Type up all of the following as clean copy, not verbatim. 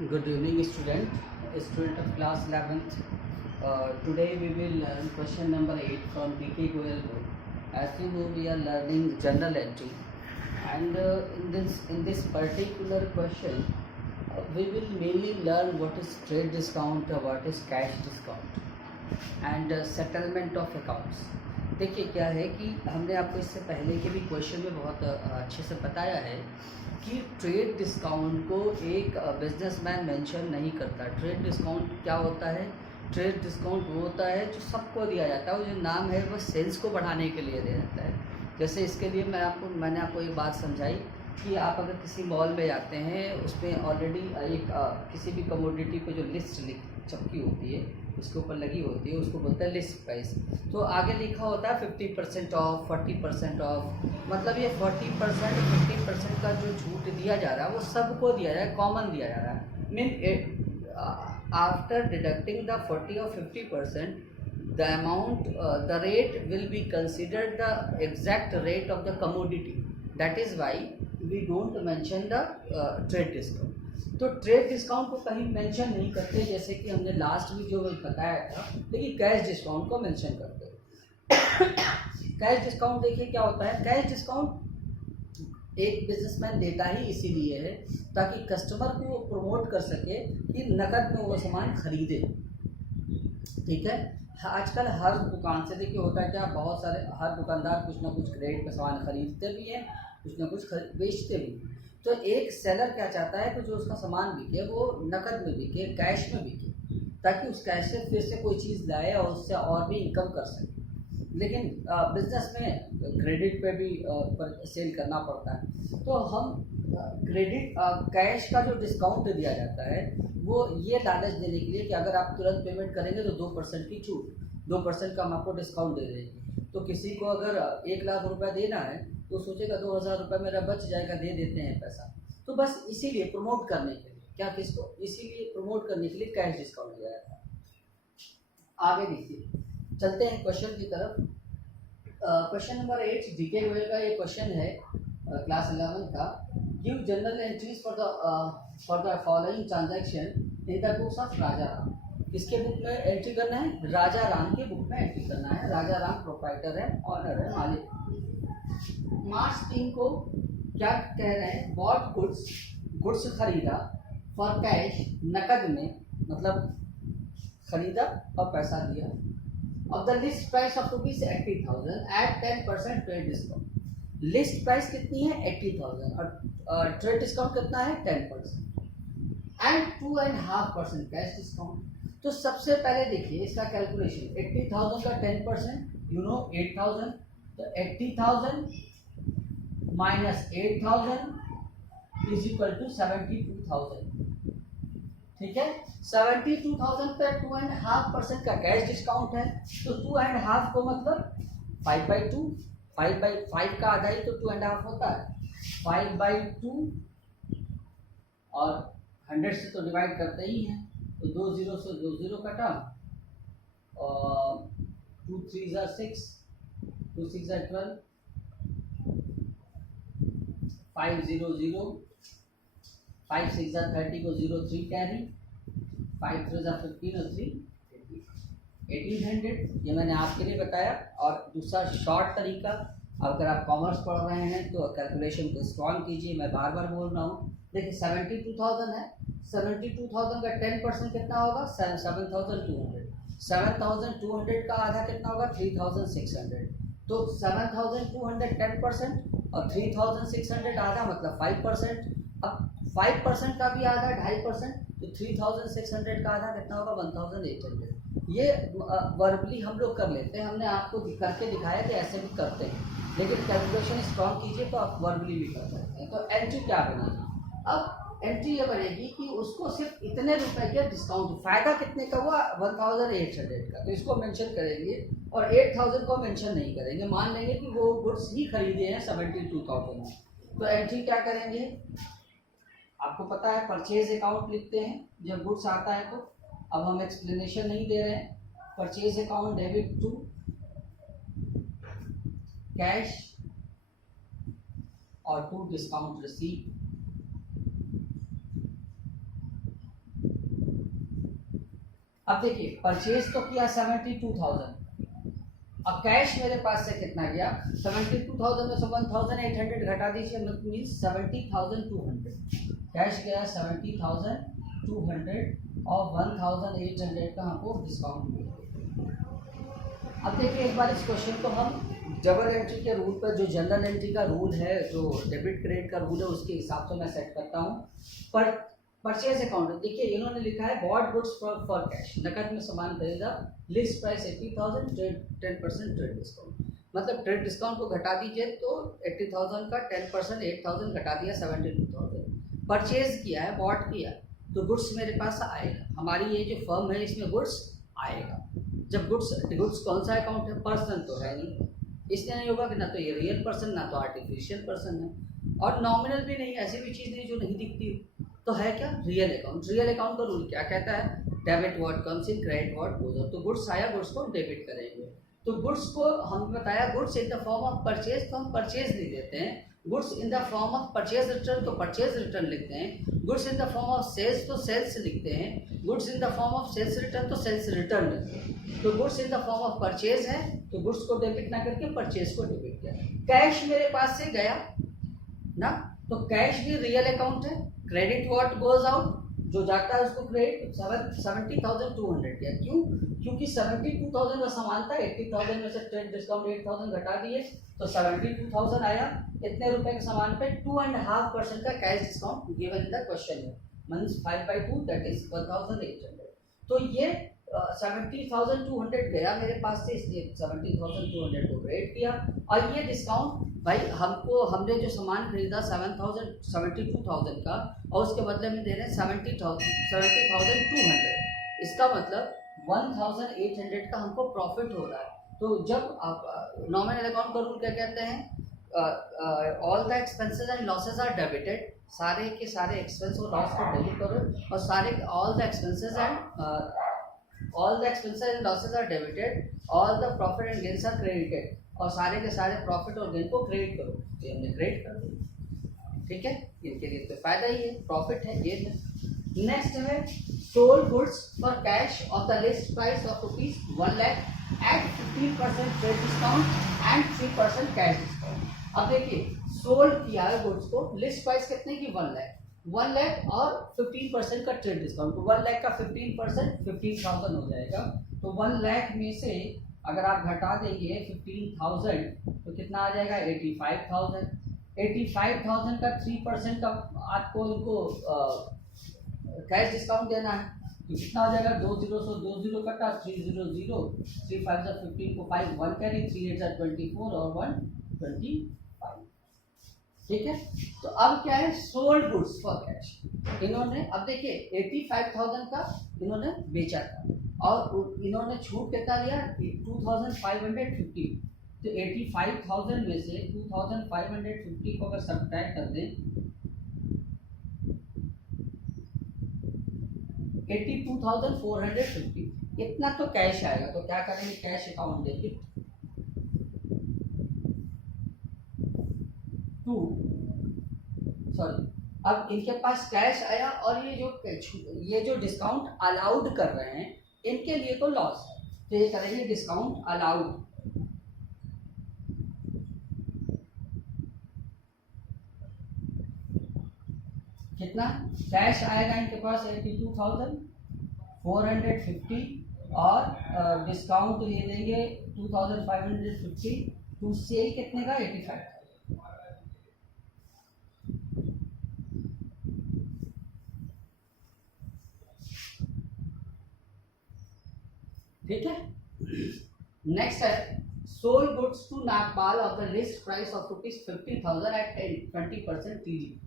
Good evening, student of class 11th. Today we will learn question number 8 from DK Goyal book. As you know, we are learning journal entry, and in this particular question, we will mainly learn what is trade discount, what is cash discount, and settlement of accounts. देखिए क्या है कि हमने आपको इससे पहले के भी क्वेश्चन में बहुत अच्छे से बताया है कि ट्रेड डिस्काउंट को एक बिजनेसमैन मेंशन नहीं करता। ट्रेड डिस्काउंट क्या होता है? ट्रेड डिस्काउंट वो होता है जो सबको दिया जाता है, वो जो नाम है वो सेल्स को बढ़ाने के लिए दिया जाता है। जैसे इसके लिए मैंने आपको एक बात समझाई कि आप अगर किसी मॉल में जाते हैं, उसमें ऑलरेडी एक किसी भी कमोडिटी पे जो लिस्ट चपकी होती है, उसके ऊपर लगी होती है, उसको बोलते हैं लिस्ट प्राइस। तो आगे लिखा होता है 50% ऑफ, 40% ऑफ। मतलब ये 40% 50% का जो छूट दिया जा रहा है वो सबको दिया जा रहा है, कॉमन दिया जा रहा है। मीन आफ्टर डिडक्टिंग द 40 और 50%, the amount the rate will be considered the exact rate of the commodity. That is why we don't mention the trade discount. तो ट्रेड डिस्काउंट को कहीं मेंशन नहीं करते, जैसे कि हमने लास्ट वीडियो में बताया था, लेकिन कैश डिस्काउंट को मेंशन करते हैं। कैश डिस्काउंट देखिए क्या होता है। कैश डिस्काउंट एक बिजनेसमैन देता ही इसीलिए है ताकि कस्टमर को प्रमोट कर सके कि नकद में वो सामान खरीदे। ठीक है। आजकल हर दुकान से देखिए होता है क्या, बहुत सारे हर दुकानदार कुछ ना कुछ क्रेडिट पे सामान खरीदते भी हैं, कुछ ना कुछ बेचते भी हैं। तो एक सेलर क्या चाहता है कि जो उसका सामान बिके वो नकद में बिके, कैश में बिके, ताकि उस कैश से फिर से कोई चीज़ लाए और उससे और भी इनकम कर सके। लेकिन बिजनेस में क्रेडिट पे भी सेल करना पड़ता है। तो हम क्रेडिट कैश का जो डिस्काउंट दिया जाता है वो ये लालच देने के लिए कि अगर आप तुरंत पेमेंट करेंगे तो 2% की छूट, 2% का हम आपको डिस्काउंट दे देंगे। तो किसी को अगर 1 लाख रुपया देना है तो सोचेगा 2,000 रुपये मेरा बच जाएगा, दे देते हैं पैसा। तो बस इसीलिए प्रमोट करने के लिए, क्या किसको, इसीलिए प्रमोट करने के लिए कैश डिस्काउंट दिया जाता है। आगे देखिए, चलते हैं क्वेश्चन की तरफ। क्वेश्चन नंबर 8 डीके गोयल का ये क्वेश्चन है क्लास 11 का। Give journal entries for the following transaction in the books of Raja Ram. किसके बुक में एंट्री करना है? राजा राम के बुक में एंट्री करना है। राजा राम प्रोप्राइटर है, ऑनर है, मालिक। मार्च 3 को क्या कह रहे हैं? बॉट गुड्स खरीदा फॉर कैश, नकद में, मतलब खरीदा और पैसा दिया। Off the list price of rupees 80,000 at 10% trade discount. List price कितनी है? 80,000 और ट्रेड डिस्काउंट कितना है? 10% एंड 2.5% कैश डिस्काउंट। तो सबसे पहले देखिए इसका कैलकुलेशन। 80,000 का 10% यू नो 8,000, तो 80,000 माइनस 8,000 इज इक्वल टू 72,000। ठीक है। 72,000 पे 2.5% का कैश डिस्काउंट है, तो 2.5 को मतलब 5/2, 5/5 का आधा ही तो 2.5 होता है। 5/2 और 100 से तो डिवाइड करते ही हैं, तो 2 0 से 2 0 कटा और 2 3 6, 2 6 12, 5 0 0, 5 6 30 को 0 3 कैरी, 5 3 15 और 3 1800। ये मैंने आपके लिए बताया। और दूसरा शॉर्ट तरीका, अगर आप कॉमर्स पढ़ रहे हैं तो कैलकुलेशन को स्ट्रॉन्ग कीजिए, मैं बार बार बोल रहा हूँ। देखिए 72,000 है, 72,000 का 10% कितना होगा? 7,200। 7,200 का आधा कितना होगा? 3,600। तो 7,200 10% और 3,600 आधा मतलब 5%। अब 5% का भी आधा 2.5%, तो 3,600 का आधा कितना होगा? 1,800। ये वर्बली हम लोग कर लेते हैं, हमने आपको करके दिखाया कि ऐसे भी करते हैं, लेकिन कैलकुलेशन स्ट्रॉन्ग कीजिए तो आप वर्बली भी कर सकते हैं। तो एंट्री क्या बनेगी? अब एंट्री ये बनेगी कि उसको सिर्फ इतने रुपए के डिस्काउंट, फायदा कितने का हुआ? 1,800 का, तो इसको मेंशन करेंगे और 8,000 को मेंशन नहीं करेंगे। मान लेंगे कि वो गुड्स ही खरीदे हैं 72,000 में। तो एंट्री क्या करेंगे? आपको पता है परचेज अकाउंट लिखते हैं जब गुड्स आता है। तो अब हम एक्सप्लेनेशन नहीं दे रहे हैं। Purchase account debit to cash और टू डिस्काउंट रिसीव। अब देखिए परचेज तो किया 72,000, अब कैश मेरे पास से कितना गया 72,000 में से 1,800 घटा दीजिए, मतलब मीन 70,200। कैश गया 70,200 और 1,800 का हमको डिस्काउंट मिला। अब देखिए एक बार इस क्वेश्चन को हम डबल एंट्री के रूल पर, जो जनरल एंट्री का रूल है, जो डेबिट क्रेडिट का रूल है, उसके हिसाब से मैं सेट करता हूँ। पर परचेज अकाउंट देखिए इन्होंने लिखा है बॉट गुड्स फॉर कैश, नकद में सामान खरीदा, लिस्ट प्राइस 80,000, 10% ट्रेड डिस्काउंट, मतलब ट्रेड डिस्काउंट को घटा दीजिए तो 80,000 का 10% 8,000 घटा दिया 72,000। परचेज किया है, बॉट किया, तो गुड्स मेरे पास आएगा, हमारी ये जो फर्म है इसमें गुड्स आएगा। जब गुड्स कौन सा अकाउंट है, पर्सन तो है नहीं, इसलिए नहीं होगा कि ना तो ये रियल पर्सन ना तो आर्टिफिशियल पर्सन है, और नॉमिनल भी नहीं, ऐसी भी चीज़ नहीं जो नहीं दिखती, तो है क्या रियल अकाउंट। रियल अकाउंट का रूल क्या कहता है, debit what comes in, credit what goes out. तो गुड्स आया, गुड्स को डेबिट करेंगे। तो गुड्स को हम बताया goods in the form of purchase, तो हम परचेज नहीं देते हैं। Goods in the form of purchase return, तो परचेज रिटर्न लिखते हैं। Goods in the form of sales, तो सेल्स लिखते हैं। Goods in the form of sales return, तो सेल्स रिटर्न लिखते हैं। तो goods in the form of purchase है, तो गुड्स को डेबिट ना करके परचेज को डेबिट किया। कैश मेरे पास से गया ना, तो कैश भी रियल अकाउंट है। क्रेडिट व्हाट गोज आउट, जो जाता है उसको क्रेडिट 70,200 किया। क्यों? क्योंकि 72,000 का सामान था, 80,000 में से ट्रेड डिस्काउंट 8,000 घटा दिए तो 72,000 आया। इतने रुपए के सामान पे 2.5% का cash discount given in the question है, मींस 5/2 दैट इज 1,800। तो ये 70,200 गया मेरे पास से, इसलिए 70,200 को क्रेडिट किया। और ये डिस्काउंट भाई हमने जो सामान खरीदा 72,000 का, और उसके बदले में दे रहे हैं 70,200, इसका मतलब 1,800 का हमको प्रॉफिट हो रहा है। तो जब आप नॉमिनल अकाउंट का रूल क्या कहते हैं, all the expenses and losses are debited, सारे के सारे एक्सपेंस और लॉस को डेबिट करो, और सारे all the expenses and losses are debited, all the profit and gains are credited, और सारे के सारे प्रॉफिट और गेन को क्रेडिट करो, तो हमने क्रेडिट कर दिया। ठीक है, इनके लिए तो फायदा ही है, प्रॉफिट है, गेन है। नेक्स्ट है sold goods for cash of the list price of ₹1 lakh at 15% trade discount and 3% cash discount. अब देखिए सोल्ड किया है गुड्स को, लिस्ट प्राइस कितने की 1 लाख और 15% का ट्रेड डिस्काउंट, तो 1 लाख का 15% 15,000 हो जाएगा। तो 1 लाख में से अगर आप घटा देंगे 15,000 तो कितना आ जाएगा 85,000। 85,000 का 3% का आपको इनको कैश डिस्काउंट देना है, तो कितना हो जाएगा 2 0 से 2 0 कटा 300, 3 5 15 को 5 1 कैरी, 3 8 24 और 1 25। ठीक है, तो अब क्या है सोल्ड गुड्स फॉर कैश, इन्होंने अब देखिए 85,000 का इन्होंने बेचा था और इन्होंने छूट कितना लिया 2,550। तो 85,000 में से 2,550 को अगर सब्ट्रैक्ट कर दें 82,450, इतना तो कैश आएगा। तो क्या करेंगे, cash account debit to, sorry, अब इनके पास कैश आया और ये जो डिस्काउंट अलाउड कर रहे हैं इनके लिए तो लॉस है, तो ये करेंगे डिस्काउंट अलाउड। कितना कैश आएगा इनके पास 82,450 और डिस्काउंट ये देंगे 2,550 टू सेल कितने का 85। ठीक है, नेक्स्ट है sold goods to Nagpal of the list price of ₹50,000 at 20% TD।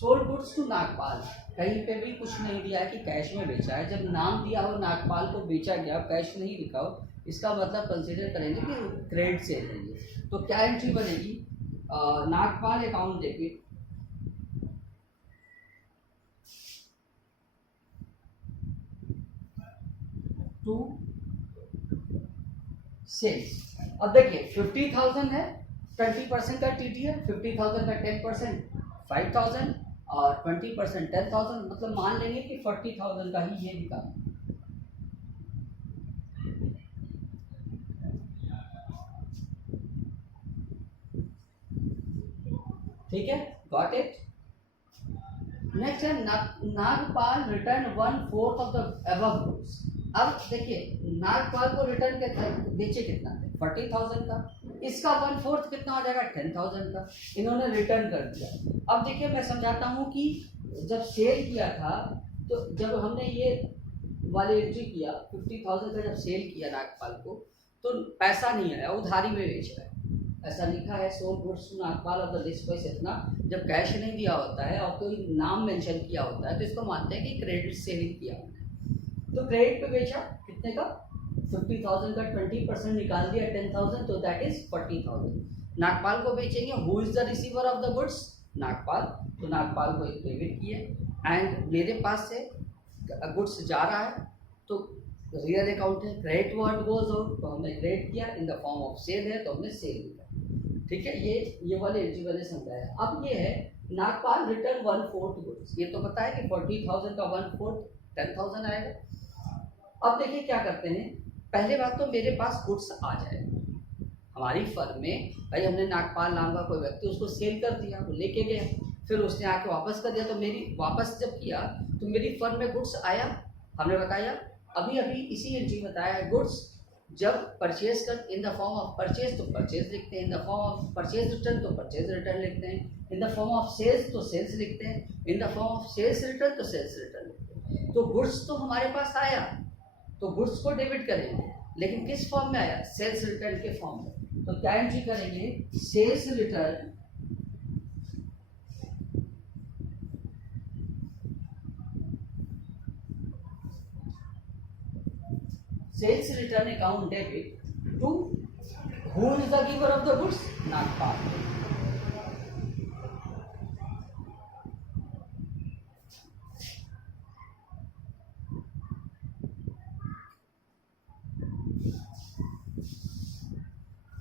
Sold goods to Nagpal, कहीं पे भी कुछ नहीं दिया है कि कैश में बेचा है, जब नाम दिया हो नागपाल को बेचा गया, कैश नहीं लिखा हो, इसका मतलब कंसीडर करेंगे कि क्रेडिट सेल है ये। तो क्या एंट्री बनेगी, Nagpal account debit to sales. अब देखिए 50,000 है, 20% का TD है, 50,000 का 10% 5,000 और 20% 10,000, मतलब मान लेंगे कि 40,000 का ही ये निकाल। ठीक है, गॉट इट। नेक्स्ट है Nagpal return 1/4 of the above goods. अब देखिए नागपाल को रिटर्न के बेचे कितना थे 40,000 का, इसका 1/4 कितना हो जाएगा 10,000 का, इन्होंने रिटर्न कर दिया। अब देखिए मैं समझाता हूँ कि जब सेल किया था तो जब हमने ये वाली एंट्री किया 50,000 का, जब सेल किया नागपाल को तो पैसा नहीं आया, उधारी में बेच रहा है। ऐसा लिखा है sold goods to Nagpal of the list price इतना। जब कैश नहीं दिया होता है और कोई नाम मेंशन किया होता है तो इसको मानते हैं कि क्रेडिट सेलिंग किया हमने। तो क्रेडिट पे बेचा कितने का 50,000 का 20% निकाल दिया 10,000, तो दैट इज 40,000। नागपाल को बेचेंगे, who is the receiver of the goods, Nagpal. तो नागपाल को एक डेबिट किए एंड मेरे पास से गुड्स जा रहा है तो रियल अकाउंट है, क्रेडिट वर्ड गोज आउट, तो हमने क्रेडिट किया, in the form of sale है तो हमने सेल किया। ठीक है, ये वाले एंट्री मैंने समझाया। अब ये है नागपाल रिटर्न 1/4 गुड्स, ये तो पता है कि 40,000 का 1/4 10,000 आएगा। अब देखिए क्या करते हैं, पहले बात तो मेरे पास गुड्स आ जाए हमारी फर्म में, भाई हमने नागपाल नाम का कोई व्यक्ति उसको सेल कर दिया, वो लेके गया, फिर उसने आके वापस कर दिया, तो मेरी वापस जब किया तो मेरी फर्म में गुड्स आया। हमने बताया अभी इसी एंट्री बताया है, गुड्स जब परचेज कर in the form of purchase तो परचेज लिखते हैं, in the form of purchase return तो परचेज रिटर्न लिखते हैं, in the form of sales तो सेल्स लिखते हैं, in the form of sales return तो सेल्स रिटर्न लिखते हैं। तो गुड्स तो हमारे पास आया तो गुड्स को डेबिट करेंगे, लेकिन किस फॉर्म में आया, सेल्स रिटर्न के फॉर्म में। तो क्या एंट्री करेंगे, sales return sales return account debit to who is the giver of the goods, Nagpal.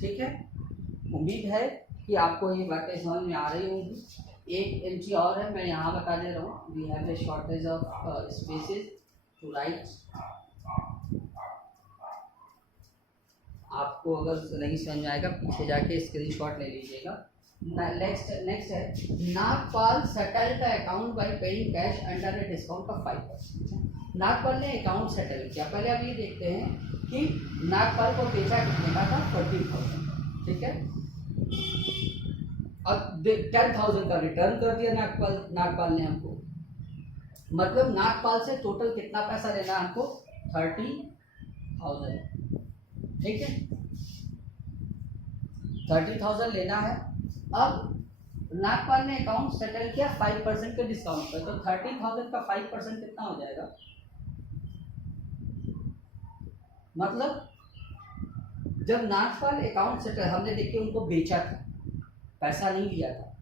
ठीक है, उम्मीद है कि आपको ये बातें समझ में आ रही होंगी। एक एंट्री और है, मैं यहाँ बता दे रहा हूँ, we have a shortage of spaces to write. आपको अगर नहीं समझ में आएगा पीछे जाके स्क्रीनशॉट ले लीजिएगा। नेक्स्ट है Nagpal settle the account by paying cash under a discount of 5%। Nagpal ने अकाउंट सेटल किया। पहले आप ये देखते हैं कि नागपाल को बेचा कितने का था 40,000, ठीक है, और 10,000 का रिटर्न कर दिया नागपाल ने हमको। मतलब नागपाल से टोटल कितना पैसा लेना है हमको 30,000, ठीक है, 30,000 लेना है। अब नागपाल ने अकाउंट सेटल किया 5% के डिस्काउंट पर, तो 30,000 का 5% कितना हो जाएगा, मतलब जब नागपाल अकाउंट सेटल हमने देखिए उनको बेचा था, पैसा नहीं लिया था,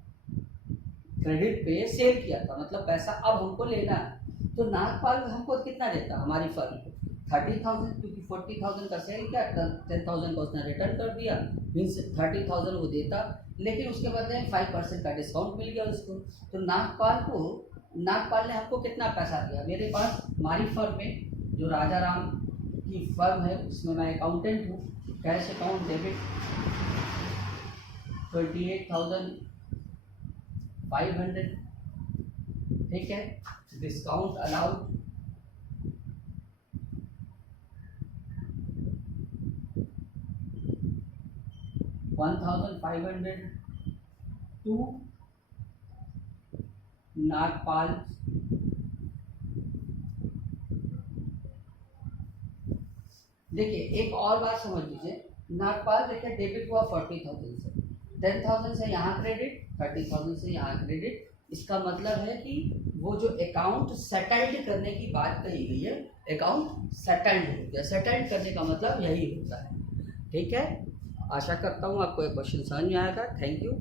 क्रेडिट पे सेल किया था, मतलब पैसा अब हमको लेना है, तो नागपाल हमको कितना देता हमारी फर्म को 30,000, क्योंकि 40,000 का सेल किया, 10,000 का उसने रिटर्न कर दिया, मीन्स 30,000 वो देता, लेकिन उसके बदले 5% का डिस्काउंट मिल गया उसको। तो नागपाल ने हमको कितना पैसा दिया, मेरे पास हमारी फर्म में जो राजा राम की फर्म है उसमें मैं अकाउंटेंट हूँ, कैश अकाउंट डेबिट 28,500, ठीक है, डिस्काउंट अलाउड 1,500 टू नागपाल। देखिए एक और बात समझ लीजिए, नागपाल देखिए डेबिट हुआ 40,000 से, 10,000 से यहाँ क्रेडिट, 30,000 से यहाँ क्रेडिट। इसका मतलब है कि वो जो अकाउंट सेटल्ड करने की बात कही गई है, अकाउंट सेटल्ड हो गया। सेटल्ड करने का मतलब यही होता है, ठीक है। आशा करता हूँ आपको ये क्वेश्चन समझ में आएगा। Thank you.